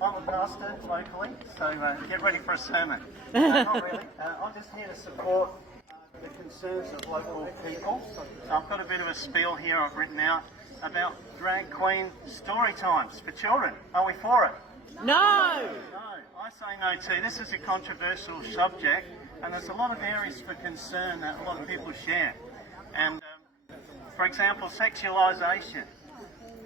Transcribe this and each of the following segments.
I'm a pastor locally, so get ready for a sermon. Not really. I'm just here to support the concerns of local people. So I've got a bit of a spiel here I've written out about drag queen story times for children. Are we for it? No! No, I say no too. This is a controversial subject, and there's a lot of areas for concern that a lot of people share. And, for example, sexualisation.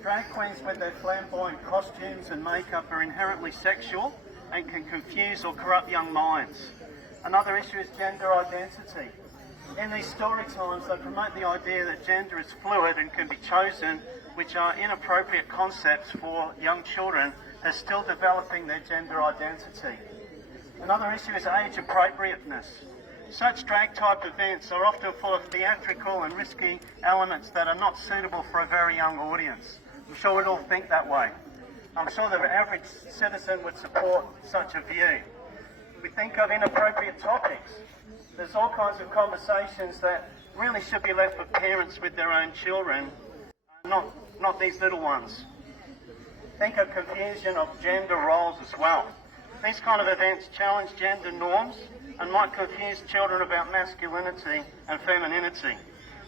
Drag queens with their flamboyant costumes and makeup are inherently sexual and can confuse or corrupt young minds. Another issue is gender identity. In these story times, they promote the idea that gender is fluid and can be chosen, which are inappropriate concepts for young children who are still developing their gender identity. Another issue is age appropriateness. Such drag-type events are often full of theatrical and risky elements that are not suitable for a very young audience. I'm sure we'd all think that way. I'm sure the average citizen would support such a view. We think of inappropriate topics. There's all kinds of conversations that really should be left for parents with their own children, not these little ones. Think of confusion of gender roles as well. These kind of events challenge gender norms and might confuse children about masculinity and femininity.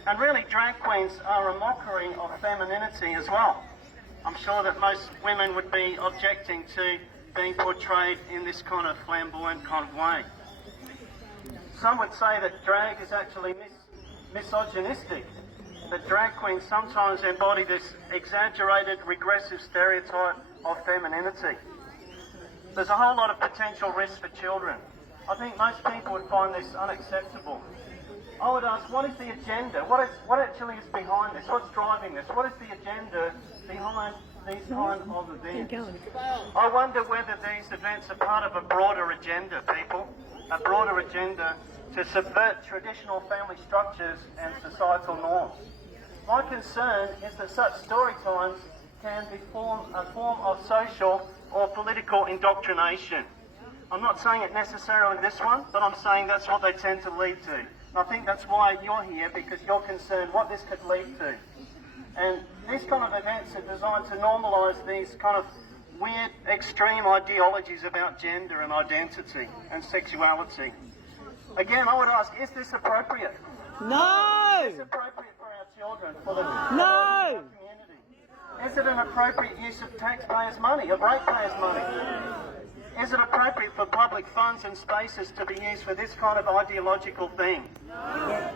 And really, drag queens are a mockery of femininity as well. I'm sure that most women would be objecting to being portrayed in this kind of flamboyant kind of way. Some would say that drag is actually misogynistic, that drag queens sometimes embody this exaggerated, regressive stereotype of femininity. There's a whole lot of potential risks for children. I think most people would find this unacceptable. I would ask, what is the agenda? What actually is behind this? What's driving this? What is the agenda behind these kind of events? I wonder whether these events are part of a broader agenda, people. A broader agenda to subvert traditional family structures and societal norms. My concern is that such story times can be a form of social or political indoctrination. I'm not saying it necessarily this one, but I'm saying that's what they tend to lead to. And I think that's why you're here, because you're concerned what this could lead to. And these kind of events are designed to normalise these kind of weird, extreme ideologies about gender and identity and sexuality. Again, I would ask, is this appropriate? No! Is this appropriate for our children, for the No! community? Is it an appropriate use of taxpayers' money, of ratepayers' money? Is it appropriate for public funds and spaces to be used for this kind of ideological thing? No.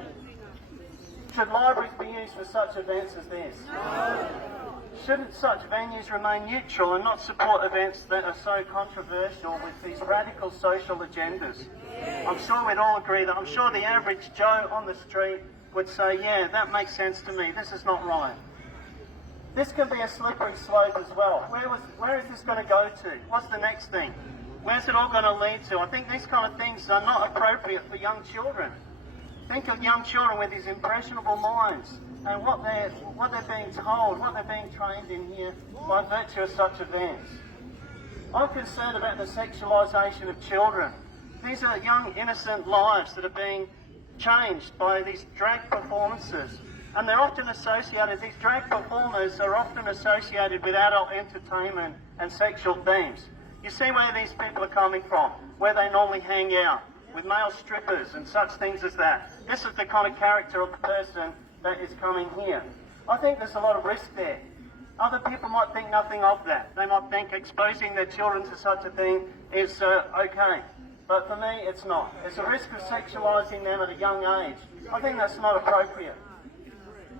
Should libraries be used for such events as this? No. Shouldn't such venues remain neutral and not support events that are so controversial with these radical social agendas? I'm sure we'd all agree that I'm sure the average Joe on the street would say, yeah, that makes sense to me, this is not right. This can be a slippery slope as well. Where is this going to go to? What's the next thing? Where's it all going to lead to? I think these kind of things are not appropriate for young children. Think of young children with these impressionable minds and what they're being told, what they're being trained in here by virtue of such events. I'm concerned about the sexualisation of children. These are young, innocent lives that are being changed by these drag performances. And they're often associated, these drag performers are often associated with adult entertainment and sexual themes. You see where these people are coming from, where they normally hang out, with male strippers and such things as that. This is the kind of character of the person that is coming here. I think there's a lot of risk there. Other people might think nothing of that. They might think exposing their children to such a thing is okay. But for me, it's not. There's a risk of sexualising them at a young age. I think that's not appropriate.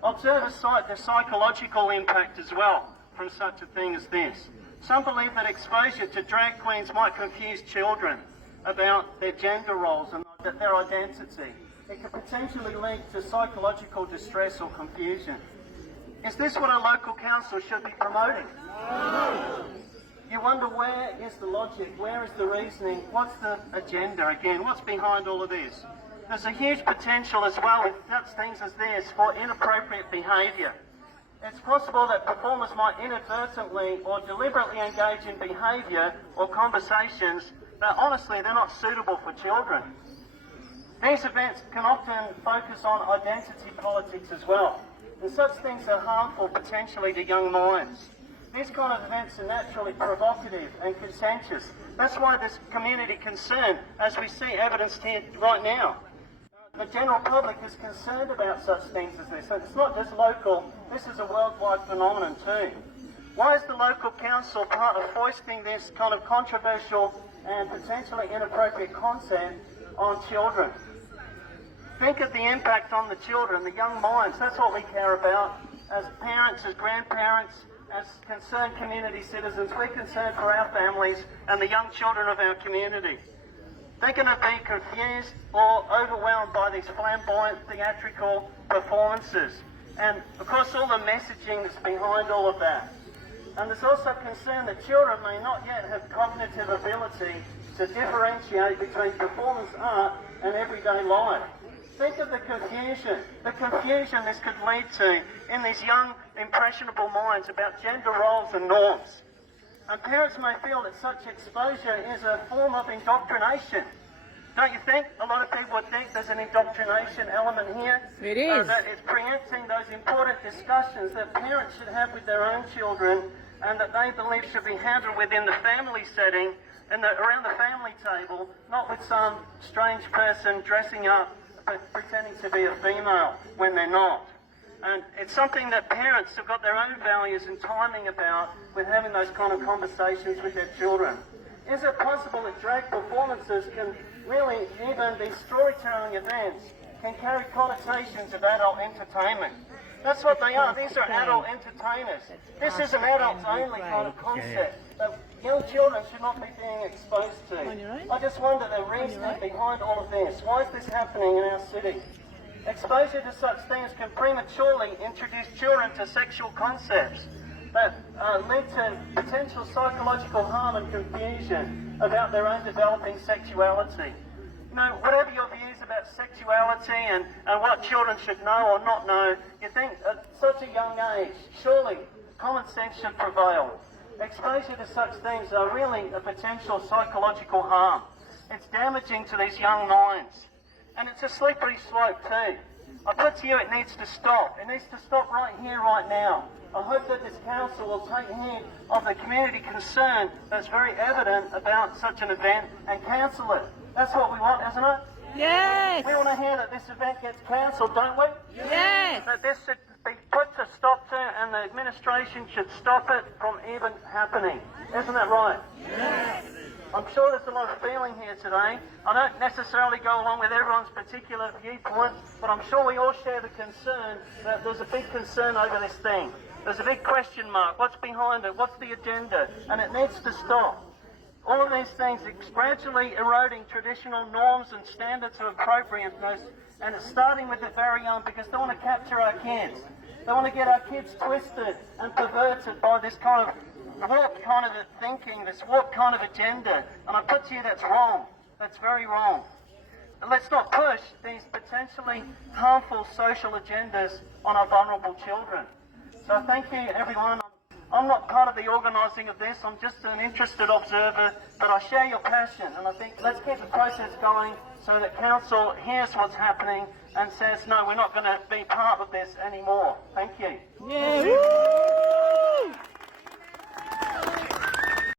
Observe the psychological impact as well from such a thing as this. Some believe that exposure to drag queens might confuse children about their gender roles and their identity. It could potentially lead to psychological distress or confusion. Is this what a local council should be promoting? No. You wonder, where is the logic, where is the reasoning, what's the agenda again, what's behind all of this? There's a huge potential as well with such things as this for inappropriate behaviour. It's possible that performers might inadvertently or deliberately engage in behaviour or conversations that honestly they're not suitable for children. These events can often focus on identity politics as well, and such things are harmful potentially to young minds. These kind of events are naturally provocative and contentious. That's why there's community concern, as we see evidenced here right now. The general public is concerned about such things as this. So it's not just local, this is a worldwide phenomenon too. Why is the local council part of foisting this kind of controversial and potentially inappropriate content on children? Think of the impact on the children, the young minds. That's what we care about. As parents, as grandparents, as concerned community citizens, we're concerned for our families and the young children of our community. They're going to be confused or overwhelmed by these flamboyant theatrical performances. And of course all the messaging that's behind all of that. And there's also concern that children may not yet have cognitive ability to differentiate between performance art and everyday life. Think of the confusion this could lead to in these young, impressionable minds about gender roles and norms. And parents may feel that such exposure is a form of indoctrination. Don't you think? A lot of people would think there's an indoctrination element here. It is. That it's preempting those important discussions that parents should have with their own children and that they believe should be handled within the family setting and around the family table, not with some strange person dressing up pretending to be a female when they're not. And it's something that parents have got their own values and timing about with having those kind of conversations with their children. Is it possible that drag performances can really, even these storytelling events, can carry connotations of adult entertainment? That's what they are. These are adult entertainers. This is an adults-only kind of concept that young children should not be being exposed to. I just wonder the reasoning behind all of this. Why is this happening in our city? Exposure to such things can prematurely introduce children to sexual concepts that lead to potential psychological harm and confusion about their own developing sexuality. You know, whatever your views about sexuality and what children should know or not know, you think at such a young age, surely common sense should prevail. Exposure to such things are really a potential psychological harm. It's damaging to these young minds. And it's a slippery slope too. I put to you it needs to stop. It needs to stop right here, right now. I hope that this council will take heed of the community concern that's very evident about such an event and cancel it. That's what we want, isn't it? Yes! We want to hear that this event gets cancelled, don't we? Yes! That this should be put to stop to and the administration should stop it from even happening. Isn't that right? Yes! I'm sure there's a lot of feeling here today. I don't necessarily go along with everyone's particular viewpoint, but I'm sure we all share the concern that there's a big concern over this thing. There's a big question mark. What's behind it? What's the agenda? And it needs to stop. All of these things, it's gradually eroding traditional norms and standards of appropriateness, and it's starting with the very young because they want to capture our kids. They want to get our kids twisted and perverted by this kind of warped kind of thinking, this warped kind of agenda. And I put to you that's wrong. That's very wrong. And let's not push these potentially harmful social agendas on our vulnerable children. So thank you, everyone. I'm not part of the organising of this. I'm just an interested observer, but I share your passion. And I think let's keep the process going so that council hears what's happening and says, no, we're not going to be part of this anymore. Thank you. Yeah.